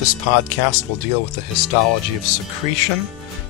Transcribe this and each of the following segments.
This podcast will deal with the histology of secretion.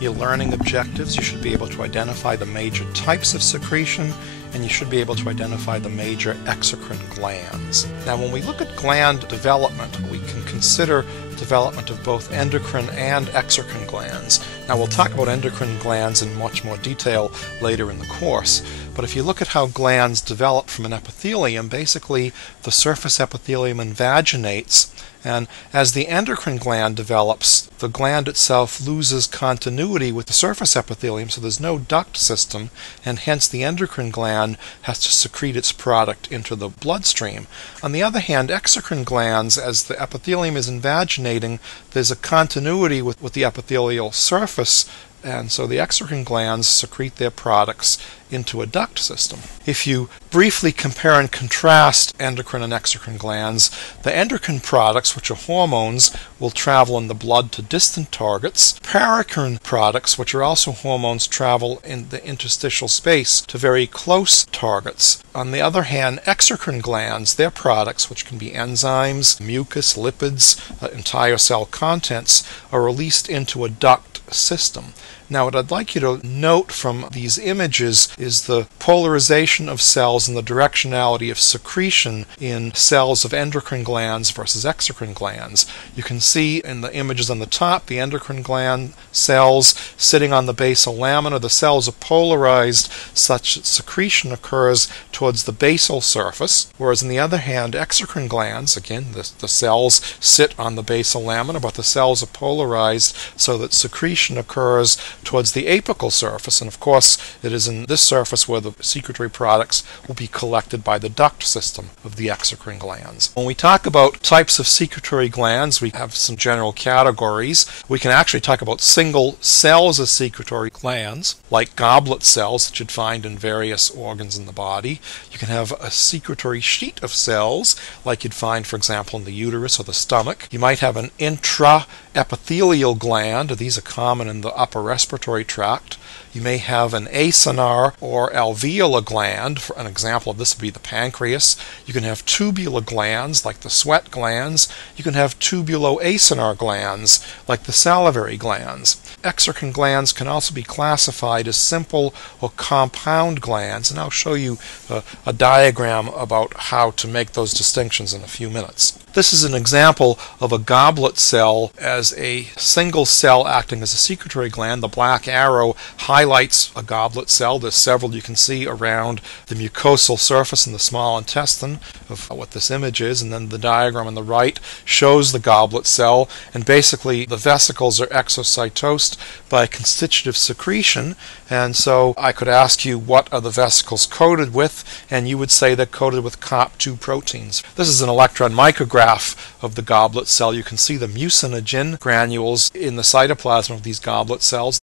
Your learning objectives: you should be able to identify the major types of secretion, and you should be able to identify the major exocrine glands. Now, when we look at gland development, we can consider development of both endocrine and exocrine glands. Now, we'll talk about endocrine glands in much more detail later in the course, but if you look at how glands develop from an epithelium, basically the surface epithelium invaginates, and as the endocrine gland develops, the gland itself loses continuity with the surface epithelium, so there's no duct system, and hence the endocrine gland has to secrete its product into the bloodstream. On the other hand, exocrine glands, as the epithelium is invaginating, there's a continuity with the epithelial surface, and so the exocrine glands secrete their products into a duct system. If you briefly compare and contrast endocrine and exocrine glands, the endocrine products, which are hormones, will travel in the blood to distant targets. Paracrine products, which are also hormones, travel in the interstitial space to very close targets. On the other hand, exocrine glands, their products, which can be enzymes, mucus, lipids, entire cell contents, are released into a duct system. Now, what I'd like you to note from these images is the polarization of cells and the directionality of secretion in cells of endocrine glands versus exocrine glands. You can see in the images on the top the endocrine gland cells sitting on the basal lamina. The cells are polarized such that secretion occurs towards the basal surface, whereas on the other hand, exocrine glands, again, the cells sit on the basal lamina, but the cells are polarized so that secretion occurs towards the apical surface, and of course it is in this surface where the secretory products will be collected by the duct system of the exocrine glands. When we talk about types of secretory glands, we have some general categories. We can actually talk about single cells of secretory glands, like goblet cells that you'd find in various organs in the body. You can have a secretory sheet of cells, like you'd find, for example, in the uterus or the stomach. You might have an intraepithelial gland. These are common in the upper respiratory tract. You may have an acinar or alveolar gland. For an example of this would be the pancreas. You can have tubular glands like the sweat glands. You can have tubuloacinar glands like the salivary glands. Exocrine glands can also be classified as simple or compound glands, and I'll show you a diagram about how to make those distinctions in a few minutes. This is an example of a goblet cell as a single cell acting as a secretory gland. The black arrow highlights a goblet cell. There's several you can see around the mucosal surface in the small intestine of what this image is, and then the diagram on the right shows the goblet cell, and basically the vesicles are exocytosed by constitutive secretion, and so I could ask you what are the vesicles coated with, and you would say they're coated with COP2 proteins. This is an electron micrograph of the goblet cell. You can see the mucinogen granules in the cytoplasm of these goblet cells.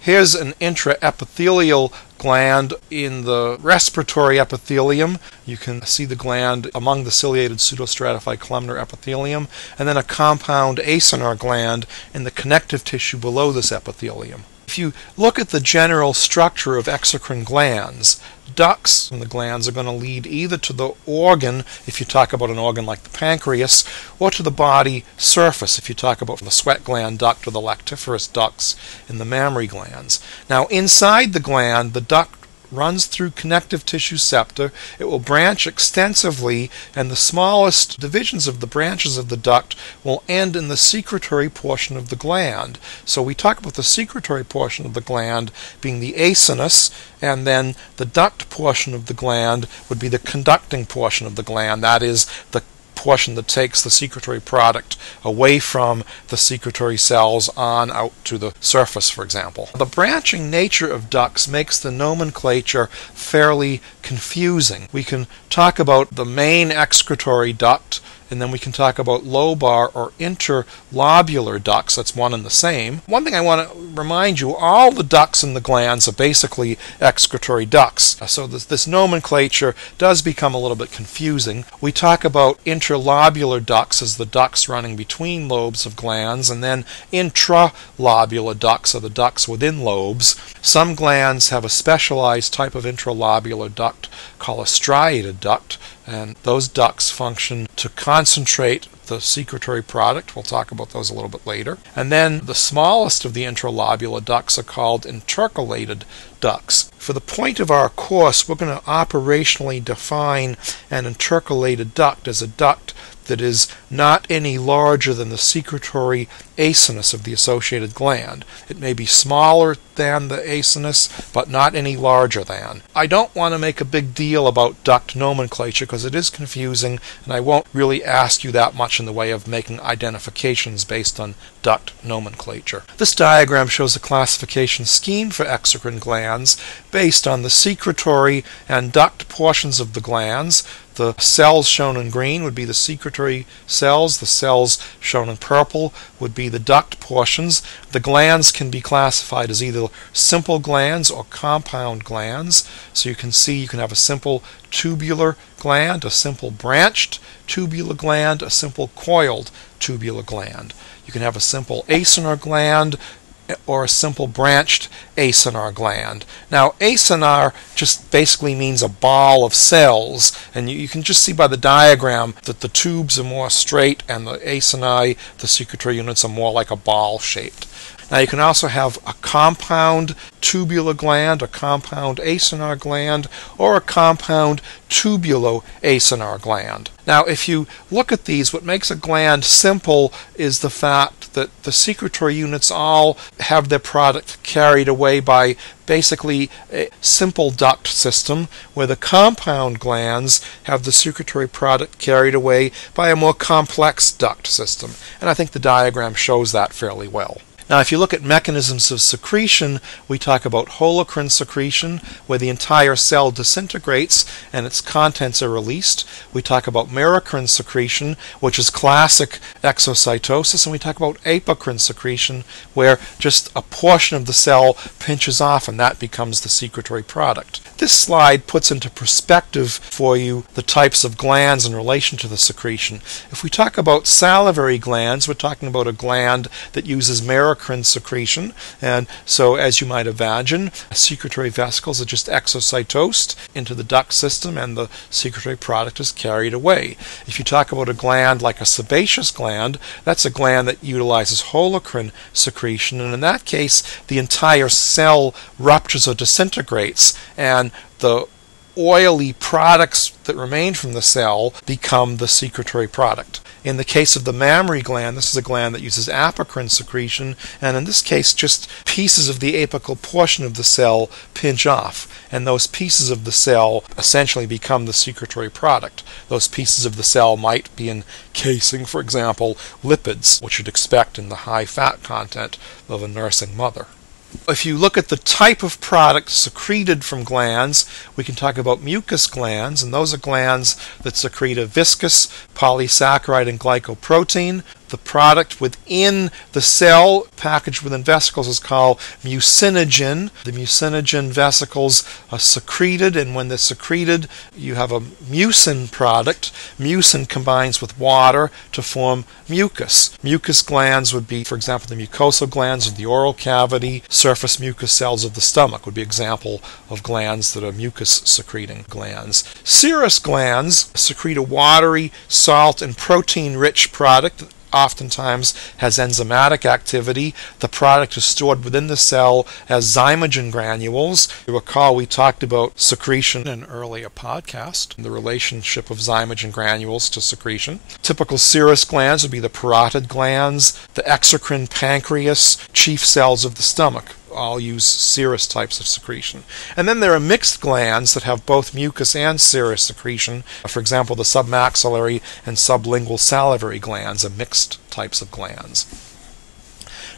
Here's an intraepithelial gland in the respiratory epithelium. You can see the gland among the ciliated pseudostratified columnar epithelium, and then a compound acinar gland in the connective tissue below this epithelium. If you look at the general structure of exocrine glands, ducts in the glands are going to lead either to the organ, if you talk about an organ like the pancreas, or to the body surface, if you talk about the sweat gland duct or the lactiferous ducts in the mammary glands. Now, inside the gland, the duct runs through connective tissue septa. It will branch extensively, and the smallest divisions of the branches of the duct will end in the secretory portion of the gland. So we talk about the secretory portion of the gland being the acinus, and then the duct portion of the gland would be the conducting portion of the gland. That is the portion that takes the secretory product away from the secretory cells on out to the surface, for example. The branching nature of ducts makes the nomenclature fairly confusing. We can talk about the main excretory duct, and then we can talk about lobar or interlobular ducts. That's one and the same. One thing I want to remind you, all the ducts in the glands are basically excretory ducts. So this nomenclature does become a little bit confusing. We talk about interlobular ducts as the ducts running between lobes of glands, and then intralobular ducts are the ducts within lobes. Some glands have a specialized type of intralobular duct called a striated duct, and those ducts function to concentrate the secretory product. We'll talk about those a little bit later. And then the smallest of the intralobular ducts are called intercalated ducts. For the point of our course, we're going to operationally define an intercalated duct as a duct that is not any larger than the secretory acinus of the associated gland. It may be smaller than the acinus, but not any larger than. I don't want to make a big deal about duct nomenclature because it is confusing, and I won't really ask you that much in the way of making identifications based on duct nomenclature. This diagram shows a classification scheme for exocrine glands based on the secretory and duct portions of the glands. The cells shown in green would be the secretory cells. The cells shown in purple would be the duct portions. The glands can be classified as either simple glands or compound glands. So you can see you can have a simple tubular gland, a simple branched tubular gland, a simple coiled tubular gland. You can have a simple acinar gland or a simple branched acinar gland. Now, acinar just basically means a ball of cells, and you can just see by the diagram that the tubes are more straight and the acini, the secretory units, are more like a ball shaped. Now, you can also have a compound tubular gland, a compound acinar gland, or a compound tubulo-acinar gland. Now, if you look at these, what makes a gland simple is the fact that the secretory units all have their product carried away by basically a simple duct system, where the compound glands have the secretory product carried away by a more complex duct system. And I think the diagram shows that fairly well. Now, if you look at mechanisms of secretion, we talk about holocrine secretion, where the entire cell disintegrates and its contents are released. We talk about merocrine secretion, which is classic exocytosis, and we talk about apocrine secretion, where just a portion of the cell pinches off and that becomes the secretory product. This slide puts into perspective for you the types of glands in relation to the secretion. If we talk about salivary glands, we're talking about a gland that uses merocrine secretion, and so as you might imagine, secretory vesicles are just exocytosed into the duct system and the secretory product is carried away. If you talk about a gland like a sebaceous gland, that's a gland that utilizes holocrine secretion, and in that case the entire cell ruptures or disintegrates, and the oily products that remain from the cell become the secretory product. In the case of the mammary gland, this is a gland that uses apocrine secretion, and in this case just pieces of the apical portion of the cell pinch off, and those pieces of the cell essentially become the secretory product. Those pieces of the cell might be encasing, for example, lipids, which you'd expect in the high fat content of a nursing mother. If you look at the type of product secreted from glands, we can talk about mucus glands, and those are glands that secrete a viscous polysaccharide and glycoprotein. The product within the cell packaged within vesicles is called mucinogen. The mucinogen vesicles are secreted, and when they're secreted, you have a mucin product. Mucin combines with water to form mucus. Mucus glands would be, for example, the mucosal glands of the oral cavity. Surface mucus cells of the stomach would be an example of glands that are mucus-secreting glands. Serous glands secrete a watery, salt, and protein-rich product that oftentimes has enzymatic activity. The product is stored within the cell as zymogen granules. You recall we talked about secretion in an earlier podcast, the relationship of zymogen granules to secretion. Typical serous glands would be the parotid glands, the exocrine pancreas, chief cells of the stomach. All use serous types of secretion. And then there are mixed glands that have both mucus and serous secretion. For example, the submaxillary and sublingual salivary glands are mixed types of glands.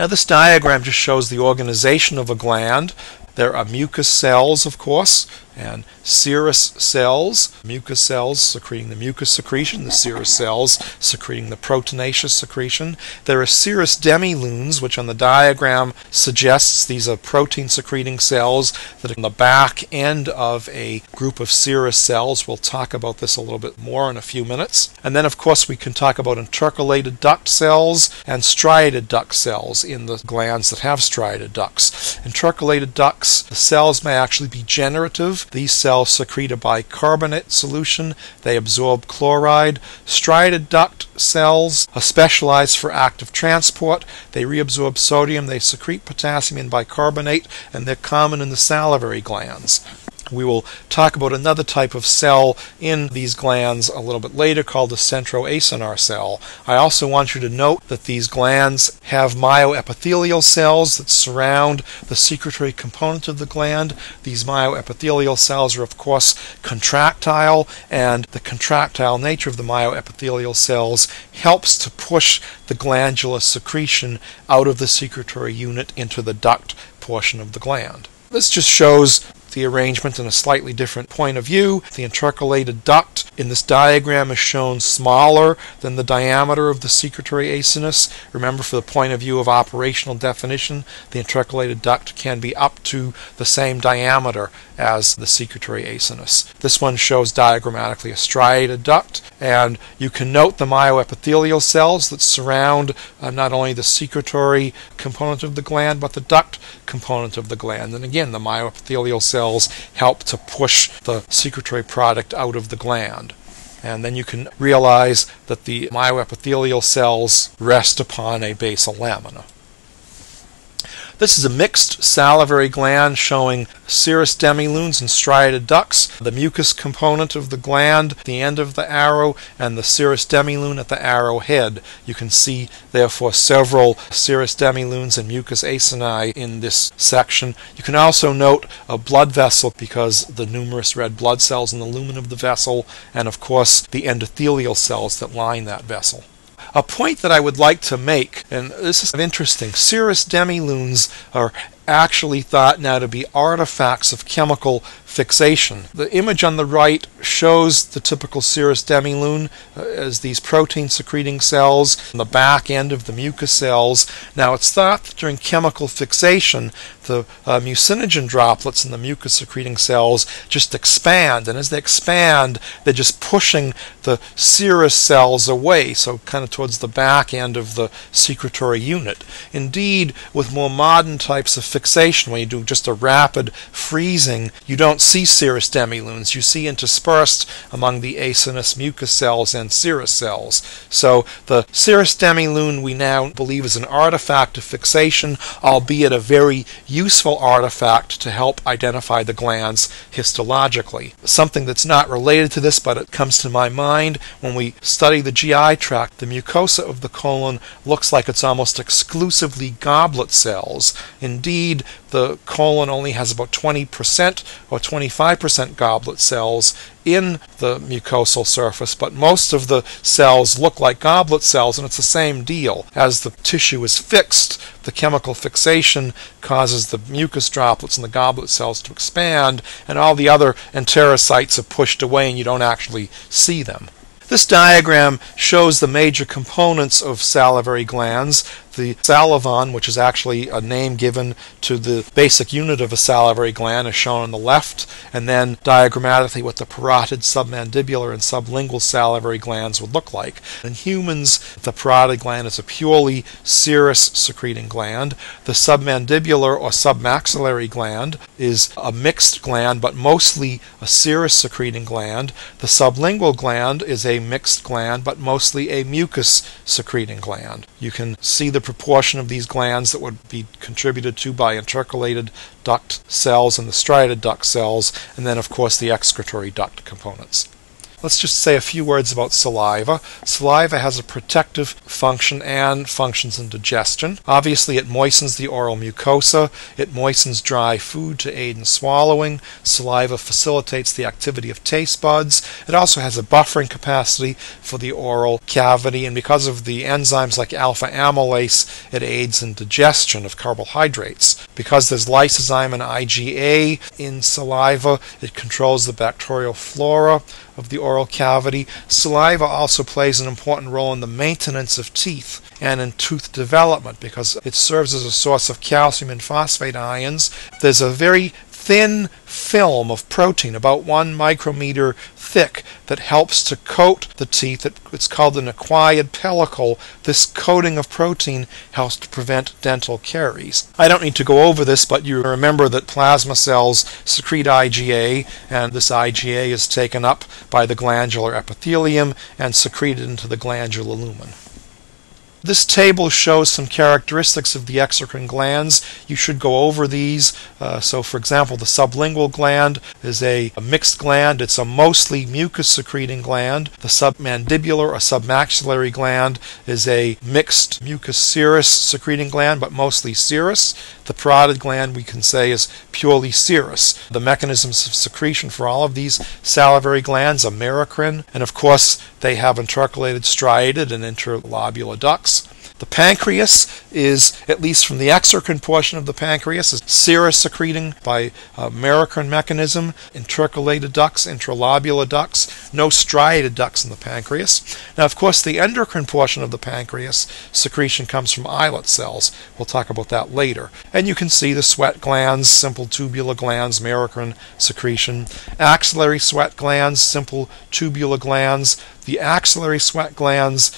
Now this diagram just shows the organization of a gland. There are mucus cells, of course, and serous cells, mucus cells secreting the mucus secretion, the serous cells secreting the proteinaceous secretion. There are serous demilunes, which on the diagram suggests these are protein secreting cells that are on the back end of a group of serous cells. We'll talk about this a little bit more in a few minutes. And then of course we can talk about intercalated duct cells and striated duct cells in the glands that have striated ducts. Intercalated ducts, the cells may actually be generative. These cells secrete a bicarbonate solution. They absorb chloride. Striated duct cells are specialized for active transport. They reabsorb sodium. They secrete potassium and bicarbonate, and they're common in the salivary glands. We will talk about another type of cell in these glands a little bit later called the centroacinar cell. I also want you to note that these glands have myoepithelial cells that surround the secretory component of the gland. These myoepithelial cells are of course contractile, and the contractile nature of the myoepithelial cells helps to push the glandular secretion out of the secretory unit into the duct portion of the gland. This just shows the arrangement in a slightly different point of view. The intercalated duct in this diagram is shown smaller than the diameter of the secretory acinus. Remember, for the point of view of operational definition, the intercalated duct can be up to the same diameter as the secretory acinus. This one shows diagrammatically a striated duct, and you can note the myoepithelial cells that surround not only the secretory component of the gland but the duct component of the gland. And again, the myoepithelial cells help to push the secretory product out of the gland. And then you can realize that the myoepithelial cells rest upon a basal lamina. This is a mixed salivary gland showing serous demilunes and striated ducts, the mucus component of the gland, the end of the arrow, and the serous demilune at the arrow head. You can see, therefore, several serous demilunes and mucus acini in this section. You can also note a blood vessel because the numerous red blood cells in the lumen of the vessel, and of course the endothelial cells that line that vessel. A point that I would like to make, and this is interesting, serous demilunes are actually thought now to be artifacts of chemical fixation. The image on the right shows the typical serous demilune as these protein secreting cells on the back end of the mucus cells. Now it's thought that during chemical fixation the mucinogen droplets in the mucus secreting cells just expand, and as they expand they're just pushing the serous cells away, so kind of towards the back end of the secretory unit. Indeed, with more modern types of fixation, when you do just a rapid freezing, you don't see serous demilunes. You see interspersed among the acinus mucus cells and serous cells. So the serous demilune we now believe is an artifact of fixation, albeit a very useful artifact to help identify the glands histologically. Something that's not related to this, but it comes to my mind when we study the GI tract. The mucosa of the colon looks like it's almost exclusively goblet cells. Indeed, the colon only has about 20% or 25% goblet cells in the mucosal surface, but most of the cells look like goblet cells, and it's the same deal. As the tissue is fixed, the chemical fixation causes the mucus droplets in the goblet cells to expand, and all the other enterocytes are pushed away and you don't actually see them. This diagram shows the major components of salivary glands. The salivon, which is actually a name given to the basic unit of a salivary gland, is shown on the left, and then diagrammatically what the parotid, submandibular, and sublingual salivary glands would look like. In humans, the parotid gland is a purely serous secreting gland. The submandibular or submaxillary gland is a mixed gland, but mostly a serous secreting gland. The sublingual gland is a mixed gland, but mostly a mucus secreting gland. You can see the proportion of these glands that would be contributed to by intercalated duct cells and the striated duct cells, and then of course the excretory duct components. Let's just say a few words about saliva. Saliva has a protective function and functions in digestion. Obviously, it moistens the oral mucosa. It moistens dry food to aid in swallowing. Saliva facilitates the activity of taste buds. It also has a buffering capacity for the oral cavity, and because of the enzymes like alpha amylase, it aids in digestion of carbohydrates. Because there's lysozyme and IgA in saliva, it controls the bacterial flora of the oral cavity. Saliva also plays an important role in the maintenance of teeth and in tooth development because it serves as a source of calcium and phosphate ions. There's a very thin film of protein, about 1 micrometer thick, that helps to coat the teeth. It's called an acquired pellicle. This coating of protein helps to prevent dental caries. I don't need to go over this, but you remember that plasma cells secrete IgA, and this IgA is taken up by the glandular epithelium and secreted into the glandular lumen. This table shows some characteristics of the exocrine glands. You should go over these. So for example, the sublingual gland is a mixed gland. It's a mostly mucus-secreting gland. The submandibular or submaxillary gland is a mixed mucus-serous secreting gland, but mostly serous. The parotid gland, we can say, is purely serous. The mechanisms of secretion for all of these salivary glands are merocrine, and of course they have intercalated striated and interlobular ducts. The pancreas is, at least from the exocrine portion of the pancreas, is serous secreting by merocrine mechanism, intercalated ducts, interlobular ducts, no striated ducts in the pancreas. Now, of course, the endocrine portion of the pancreas secretion comes from islet cells. We'll talk about that later. And you can see the sweat glands, simple tubular glands, merocrine secretion. Axillary sweat glands, simple tubular glands. The axillary sweat glands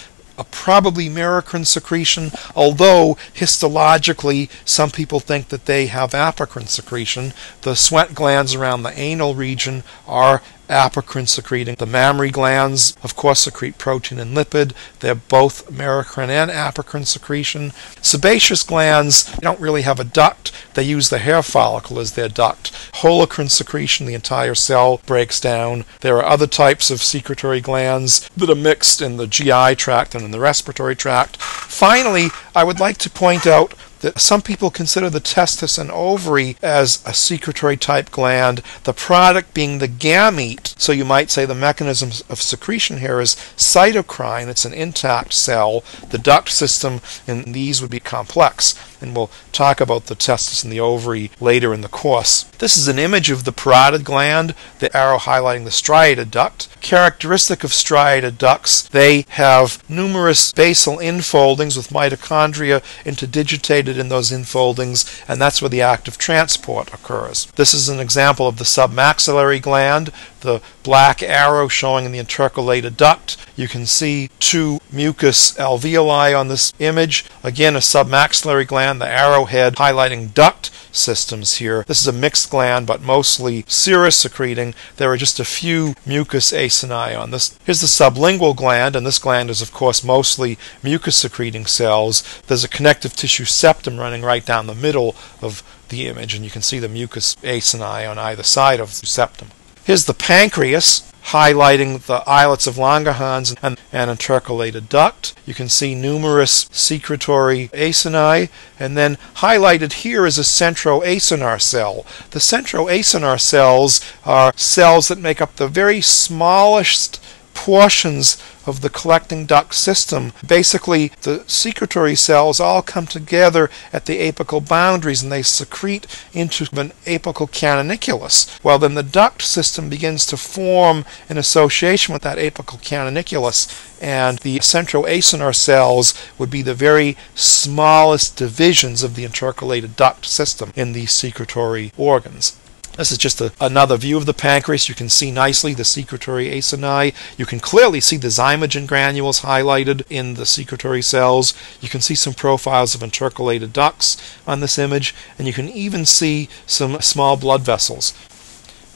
probably merocrine secretion, although histologically some people think that they have apocrine secretion. The sweat glands around the anal region are apocrine secreting. The mammary glands, of course, secrete protein and lipid. They're both merocrine and apocrine secretion. Sebaceous glands don't really have a duct. They use the hair follicle as their duct. Holocrine secretion, the entire cell breaks down. There are other types of secretory glands that are mixed in the GI tract and in the respiratory tract. Finally, I would like to point out that some people consider the testis and ovary as a secretory type gland, the product being the gamete. So you might say the mechanism of secretion here is cytocrine. It's an intact cell. The duct system in these would be complex, and we'll talk about the testis and the ovary later in the course. This is an image of the parotid gland, the arrow highlighting the striated duct. Characteristic of striated ducts, they have numerous basal infoldings with mitochondria interdigitated in those infoldings, and that's where the active transport occurs. This is an example of the submaxillary gland, the black arrow showing in the intercalated duct. You can see 2 mucus alveoli on this image. Again, a submaxillary gland, the arrowhead highlighting duct systems here. This is a mixed gland, but mostly serous secreting. There are just a few mucus acini on this. Here's the sublingual gland, and this gland is, of course, mostly mucus secreting cells. There's a connective tissue septum running right down the middle of the image, and you can see the mucus acini on either side of the septum. Here's the pancreas, highlighting the islets of Langerhans and an intercalated duct. You can see numerous secretory acini, and then highlighted here is a centroacinar cell. The centroacinar cells are cells that make up the very smallest portions of the collecting duct system. Basically, the secretory cells all come together at the apical boundaries and they secrete into an apical canoniculus. Well, then the duct system begins to form in association with that apical canoniculus, and the centroacinar cells would be the very smallest divisions of the intercalated duct system in these secretory organs. This is just another view of the pancreas. You can see nicely the secretory acini. You can clearly see the zymogen granules highlighted in the secretory cells. You can see some profiles of intercalated ducts on this image, and you can even see some small blood vessels.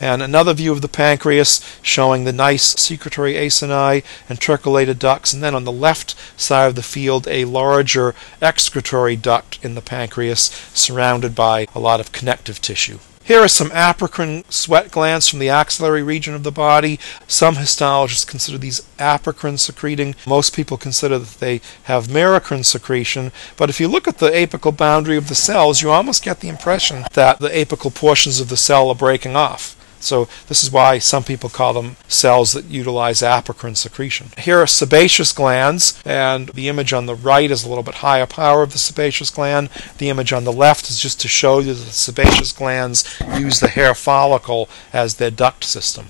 And another view of the pancreas showing the nice secretory acini, intercalated ducts, and then on the left side of the field a larger excretory duct in the pancreas surrounded by a lot of connective tissue. Here are some apocrine sweat glands from the axillary region of the body. Some histologists consider these apocrine secreting. Most people consider that they have merocrine secretion. But if you look at the apical boundary of the cells, you almost get the impression that the apical portions of the cell are breaking off. So this is why some people call them cells that utilize apocrine secretion. Here are sebaceous glands, and the image on the right is a little bit higher power of the sebaceous gland. The image on the left is just to show you that the sebaceous glands use the hair follicle as their duct system.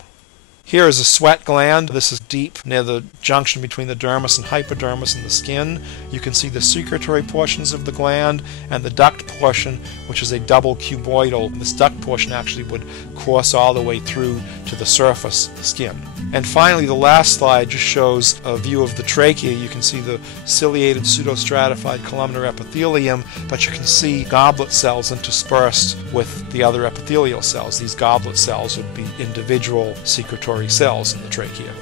Here is a sweat gland. This is deep near the junction between the dermis and hypodermis in the skin. You can see the secretory portions of the gland and the duct portion, which is a double cuboidal. This duct portion actually would course all the way through to the surface of the skin. And finally, the last slide just shows a view of the trachea. You can see the ciliated pseudostratified columnar epithelium, but you can see goblet cells interspersed with the other epithelial cells. These goblet cells would be individual secretory cells in the trachea.